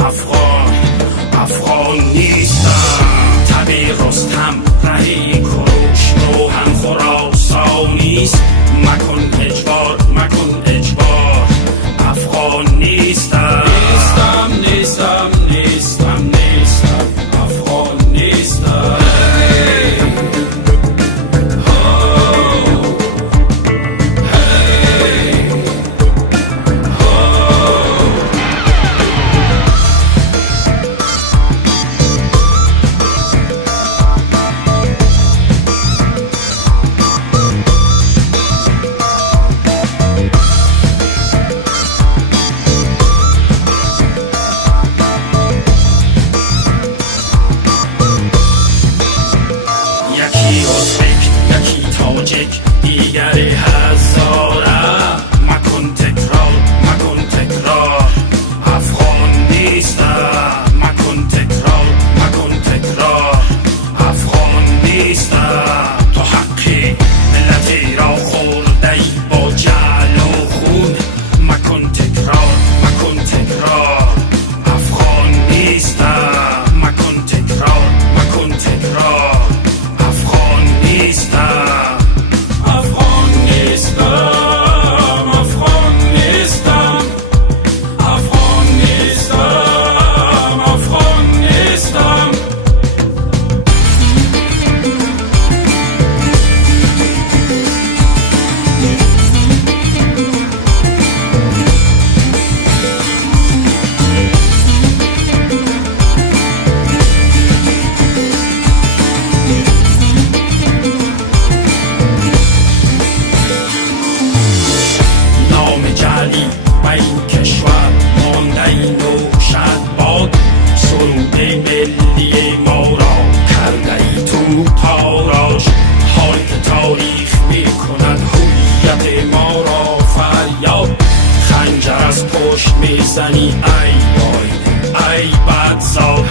افغان نیستم. تبی رستم رهی کروش روحم خراسانیست. مکن اجبار افغان نیستم. نیستم افغان نیستم. یکی ازبک یکی تاجک دیگری هزاره. مکن تکرار افغان نیستم. مکن تکرار افغان نیستم. تو حقی ملتی را خورده‌ای با جعل و خون. مکن تکرار افغان نیستم. مکن تکرار افغان نیستم. این کشور مانده این روشن باد. سرود ملی ما را کرده ای تو تاراج. حال که تاریخ می کند هویت ما را فریاد. خنجر از پشت می زنی ای وای ای بدزاد.